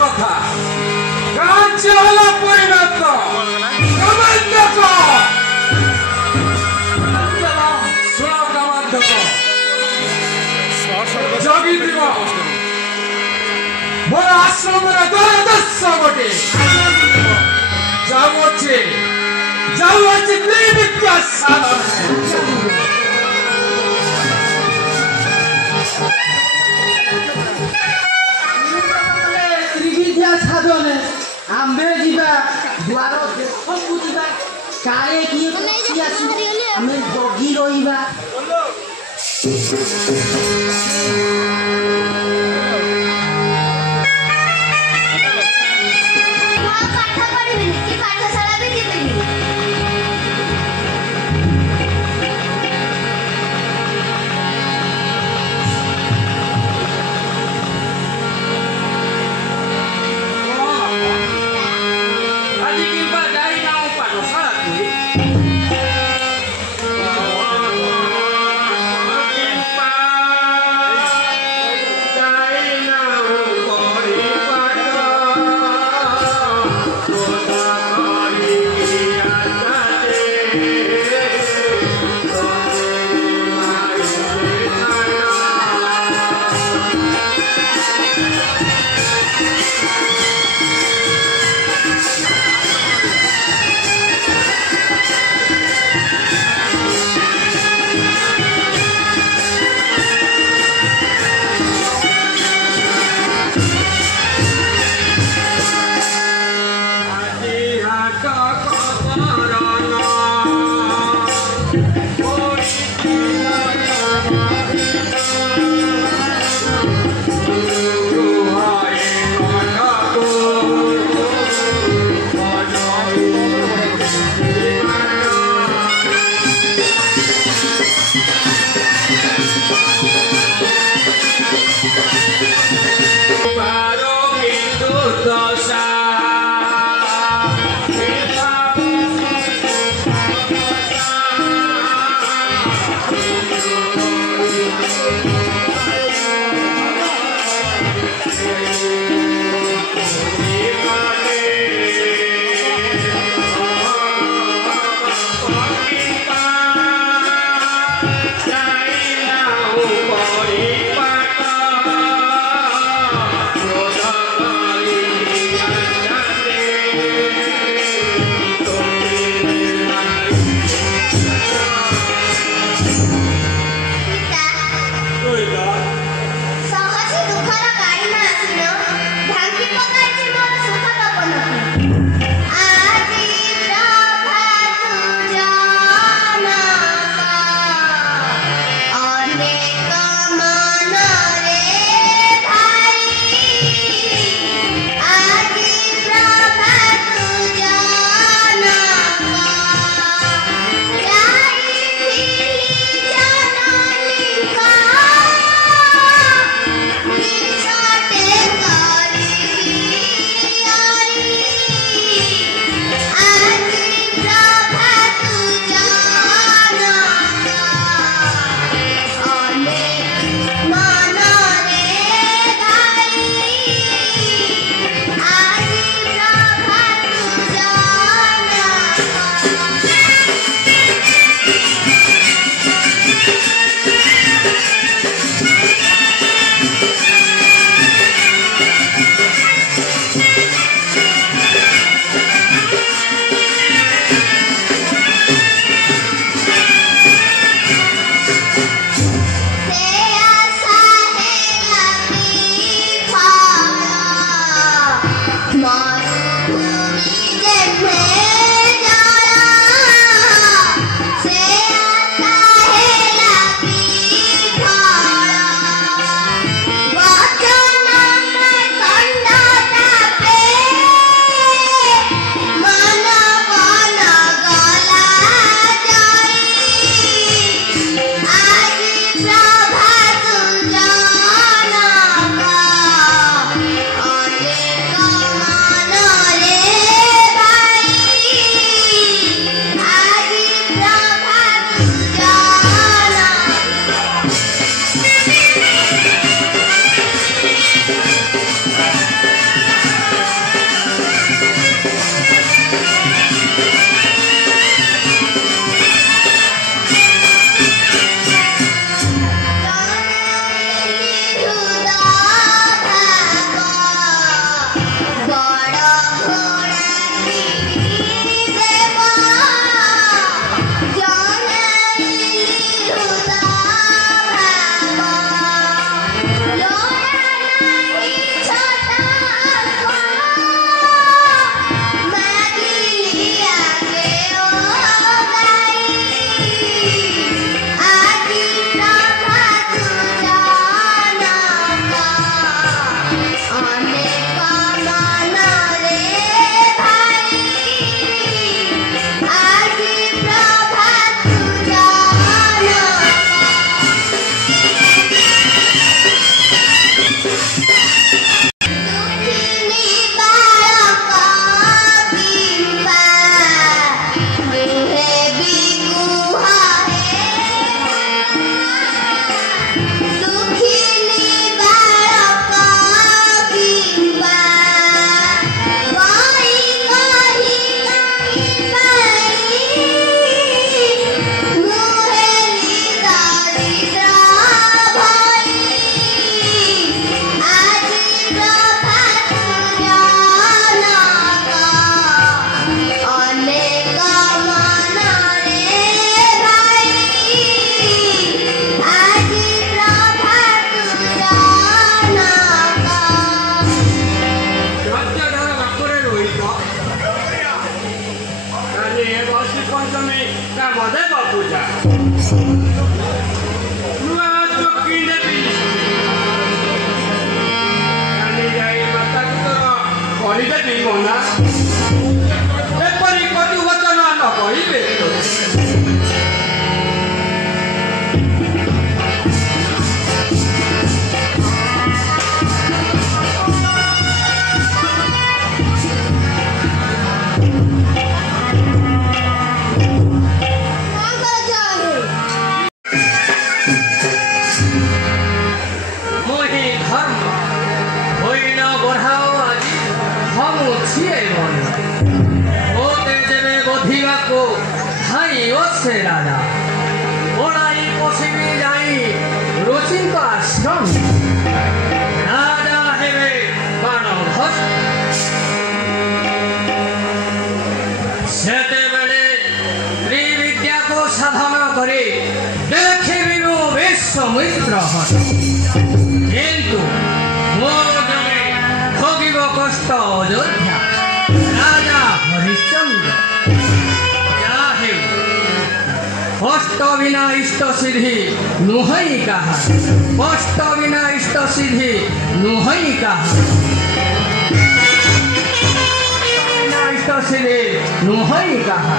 कथा राज्य वाला परिणत कमांडक सुनो कमांडक जगी दिव मोर आश्रम रे दस गोटे जाऊँचे विद्या त्रिविद्या साधने आम्बे जीवा द्वार देखु जीवा काले किए आमे जगी रहिबा कष्ट बिना इष्ट सिद्धि नुहई कहा कष्ट बिना इष्ट सिद्धि नुहई कहा बिना इष्ट सिद्धि नुहई कहा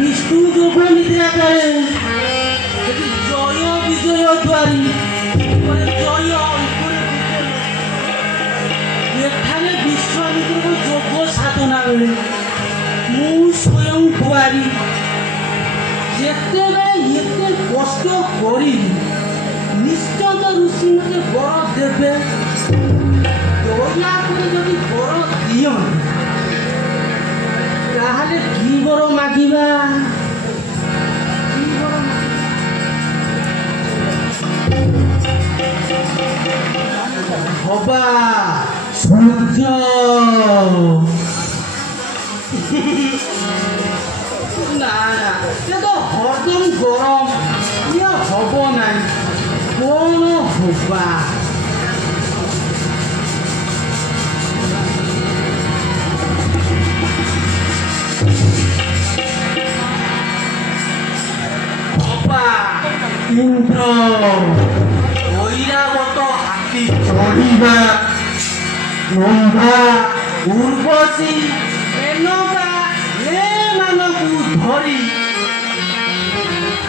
विष्णु जोग निद्रा करे जय विजय द्वारी जय एठाने विश्वामित्र जोग साधना बेले मु स्वयं द्वारी जेते एते कष्ट करी निश्चित ऋषि मते बर देवे दया करे जदि बर दियो ताहले की बर मागिबा हबा सूर्य ना ये तो हरदम गरम ये हब ना कौन हबा इंद्र ঐরাবত হাতি চড়িবা নন্দা উর্বশী এনেকা এমানকু ধরি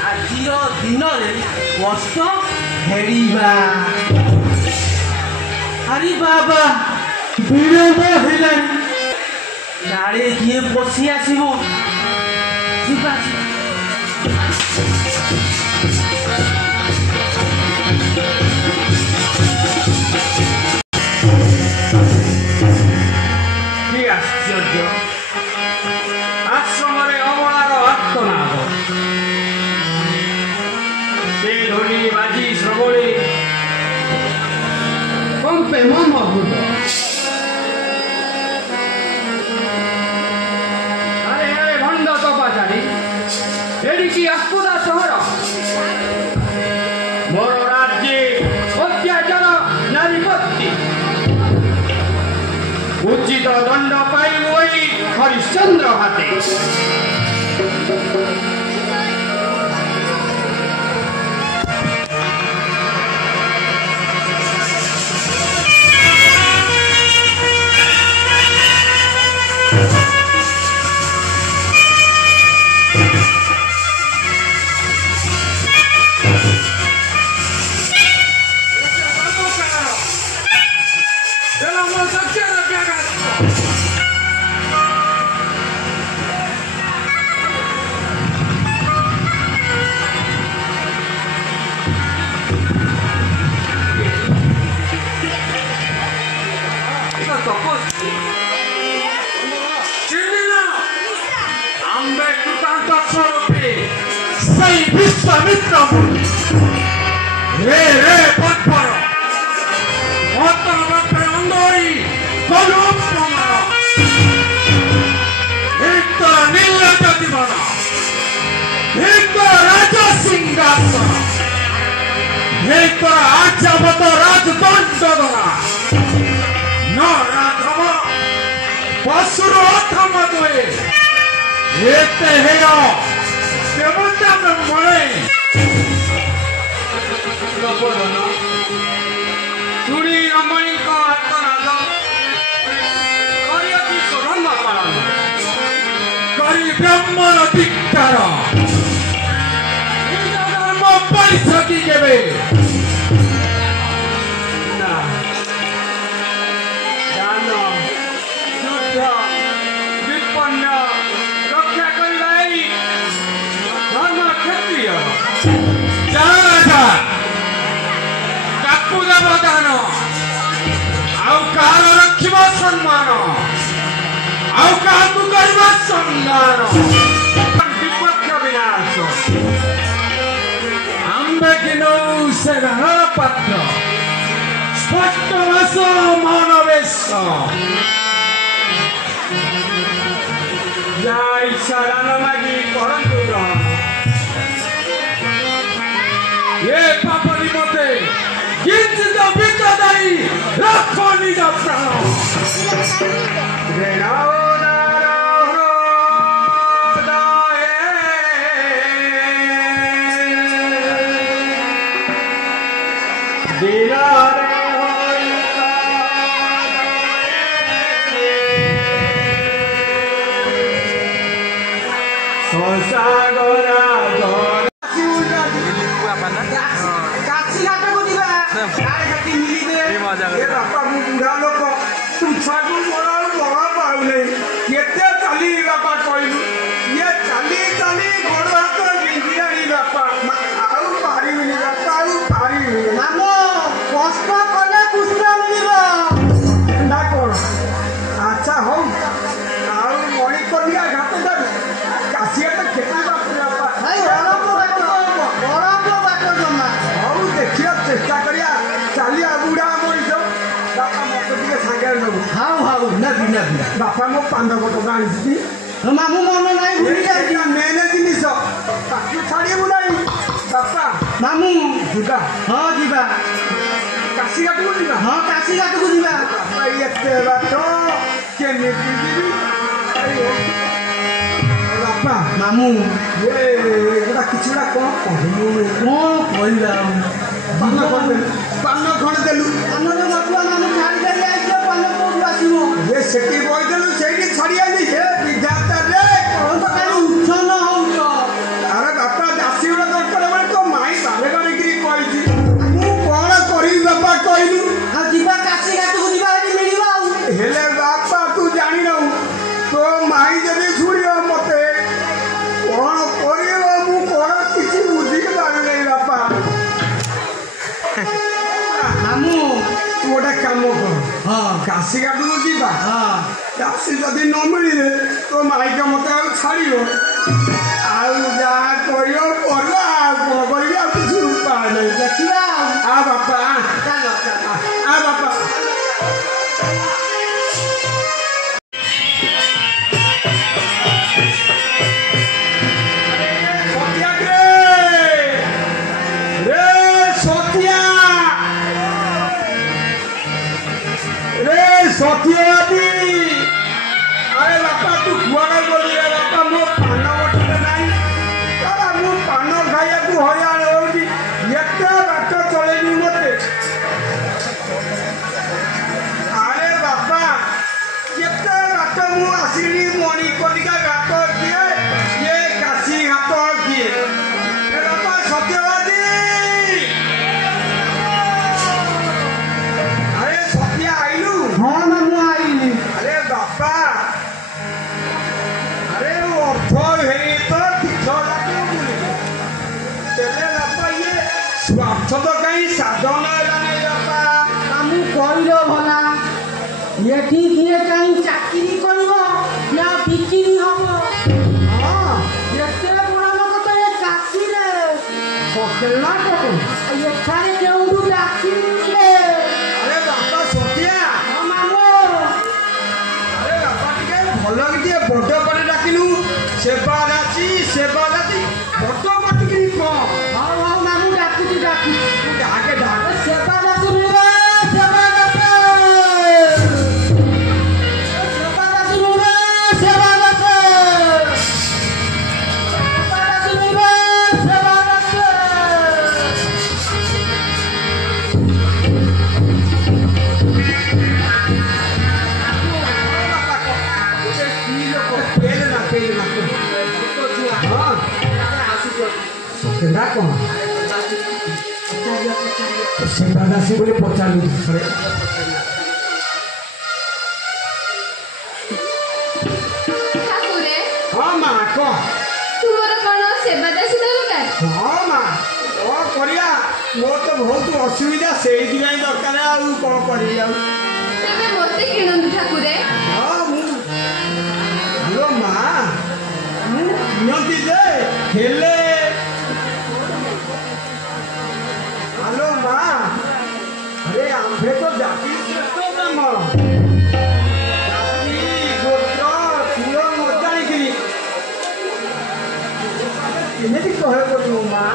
আজির দিନରେ কষ্ট ফেরিবা আরে বাবা বিলম্ব হইলানি গাড়ি গিয়ে বসি আসিব ଯିବା ବାଜାରେ ଏଡ଼ିକି ଆସ୍ପଦା ସହର ମୋର ରାଜ୍ୟ ଅତ୍ୟାଚାର ନାରୀ ଭକ୍ତି ଉଚିତ ଦଣ୍ଡ ପାଇବୁ ବୋଲି ହରିଶ୍ଚନ୍ଦ୍ର ହାତେ विश्वामित्र रे रे पत्पर मतन अंगोई कलुप प्रमाण एक नीलज जीवन एक राजा सिंहासन एक आर्यावत राजदंड द्वारा न राघव पशुर अथम दुए एक हेय देवता ब्रह्मणे चूड़ी रमणी का हाथ करियति धर्म पालन करी ब्राह्मण धिक्कार धर्म परिसकी केबे ना दान युद्ध विपन्न रक्षा करवाई धर्म क्षत्रिय काकू देवदान आर रखा सम्मान आकू करवा संहार विपक्ष विनाश आंबे कि नौ से पात्र स्पष्ट भाष मानवेश या इच्छा दान मागी करंतु ग्रहण ये पापरी मते किंचित विकदाई रखो निज प्राण बापा मो पांड गोट आनी मामू मन नाई भूली जाती मेन जिनिस ताकू छाड़बू ना बापा मामू जीवा हाँ जीवा काशी घाट को जीवा हाँ काशी घाट को जीवा बापा ये बात केमिति जीवी बापा मामू ये गोटा किछुड़ा कौन कहलु कौन कहला पान खण देलु पान जो नथुआ मामू छाड़ी देली आइछो पान कोठु आसीबो ये सेठी बोई देलु सेठी छाड़ी आनी हे विधाता रे कोन तो काली उछन होउतो अरे बापा दासी उडा दरकार बळे तो माई बाले बाले गिरी कहिछि मु कोन करी बापा कहिलु आ जीवा काशी घाट को जीवा एटी मिलिबा हेले बापा तू जानि न तो माई जबे छुड़ियो मते कोन करियो मु कोन किछि बुझी पारु नै बापा मामू तू गोटे कम कर हाँ काशी घाट को जीवा हाँ काशी जदि न मिले तो माइक मत छाड़ किसी उपाय नहीं देखा आ बापा आ बापा ଏଠି କିଏ କାହିଁ ଚାକିରି କରିବ ନା ବିକ୍ରି ହବ? ହଁ ଏତେ ବଡ଼ ଲୋକ ତ ଏ ଚାକିରେ ପକେଇଲା କଣ? ଏଠାରେ କେଉଁଠୁ ଚାକିରିଲେ? ଆରେ ବାପା ସତିଆ, ହଁ ମାମୁଁ। ଆରେ ବାପା ଟିକେ ଭଲ କି ଟିକେ ବଡ଼ କରି ଡାକିଲୁ। ସେବା ରାତି ବଡ଼ କରିକି କଣ? ହଉ ହଉ ମାମୁଁ ଡାକୁଛି ଡାକୁଛି। ତୁ ଡାକେ ଡାକେ। ସେବା ଡାକୁନୁ ସେବା ଡାକେ। ସେବା ଡାକୁନୁ ସେବା ଡାକେ। ସେବା ଡାକୁନୁ ସେବା ଡାକେ। ସେବା କଣ? ସେବା ଦାସୀ ବୋଲି ପଚାରିଲୁ ଥରେ। ଠାକୁରେ ହଁ ମା କହ। ତୁମର କ'ଣ ସେବା ଦାସୀ ଦରକାର? ହଁ ମା କଣ କରିବା, ମୋର ତ ବହୁତ ଅସୁବିଧା, ସେଇଥିପାଇଁ ଦରକାର। ଆଉ କଣ କରିବି ଆଉ? ତେବେ ମୋତେ କିଣନ୍ତୁ ଠାକୁରେ। ହଁ ମୁଁ ହ୍ୟାଲୋ ମା, ମୁଁ କିଣନ୍ତି ଯେ ହେଲେ ହ୍ୟାଲୋ ମା, ଆରେ ଆମ୍ଭେ ତ ଜାତି ଶ୍ରେଷ୍ଠ ବ୍ରାହ୍ମଣ, ଜାତି ଗୋତ୍ର କୁଳ ନ ଜାଣିକିରି କେମିତି କହେ କରିବୁ ମା?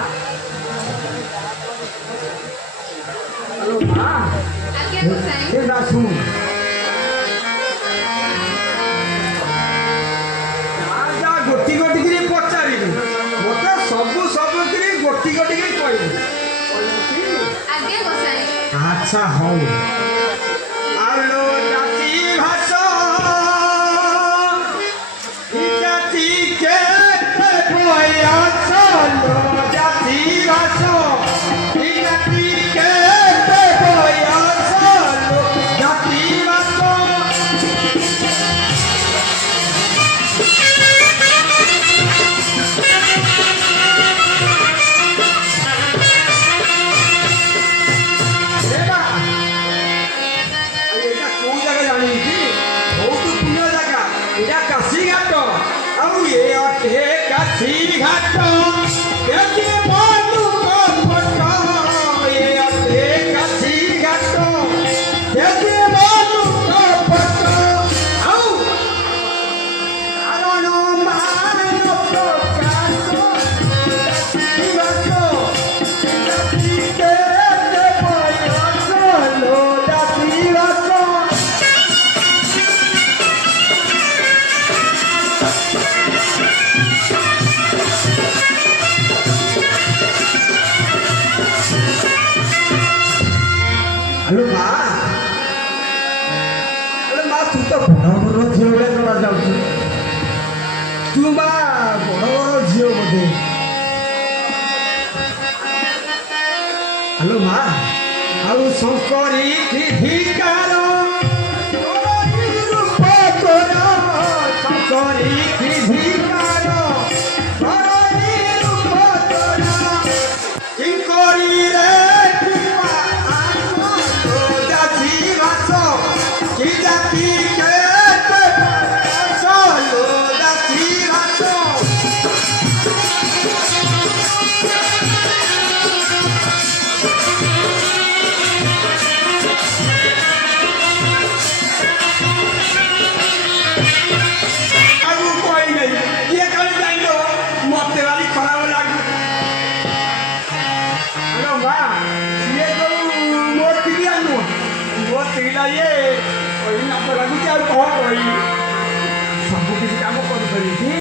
ହ୍ୟାଲୋ ମା, ଆଜ୍ଞା ଗୋସାଇଁ। ସେ ନା ଶୁଣୁ, ଯା ଗୋଟି ଗୋଟିକିରି ପଚାରିବୁ, ମୋତେ ସବୁ କିରି ଗୋଟି ଗୋଟିକିରି କହିବୁ। ଆଜ୍ଞା ଗୋସାଇଁ। ଆଚ୍ଛା ହଉ। ଆଲୋ ଜାତି ଭାଷ ଜାତି କେତେ ବୟସ, ଲୋ ଜାତି ଭାଷ ଜାତି କେତେ ବୟସ, ଲୋ ଜାତି ଭାଷ। ଏଇଟା କୋଉ ଜାଗା ଜାଣିଛି? ବହୁତ ପୁଣ୍ୟ ଜାଗା। ଏଇଟା କାଶୀ ଘାଟ। ଆଉ ଏ ଅଟେ କାଶୀ ଘାଟ। ଏଠି ମନୁକ ପଟ। ଏ ଅଟେ କାଶୀ ଘାଟ। ଏଠି ମନୁକ ପଟ। ଆଉ କାରଣ ମାନ ପ୍ରକାଶ ଜାତି ଘାଟ। ଜାତି କେତେ ବୟସ, ଲୋ ଜାତି ଘାଟ। ହ୍ୟାଲୋ ମା, ଆରେ ମା ତୁ ତ ବଡ଼ ବଡ଼ ଝିଅ ଭଳିଆ ଜଣା ଯାଉଛୁ। ତୁ ମା ବଡ଼ ବଡ଼ ଝିଅ ବୋଧେ। ହ୍ୟାଲୋ ମା, ଆଉ ଶଙ୍କରୀ ଧିକାର ରୂପ ତୋର, ଶଙ୍କରୀ ଧିକାର ରୂପ ତୋର, କିଙ୍କରୀରେ ଜାତି ଭାଷ କି ଜାତି କେତେ ବୟସ, ଲୋ ଜାତି ଭାଷ। ଆଉ କହିଲେ କିଏ କାଳେ ଜାଣିଲ, ମତେ ଭାରି ଖରାପ ଲାଗୁ। ହ୍ୟାଲୋ ମା, ଇଏ ଯୋଉ ମୋ ତିରିଆ ନୁହଁ, ମୋ ତିରିଆ ଇଏ ନାକ ଲାଗୁଛି। ଆଉ କଣ କହିବି, ସବୁ କିଛି କାମ କରିପାରିବି।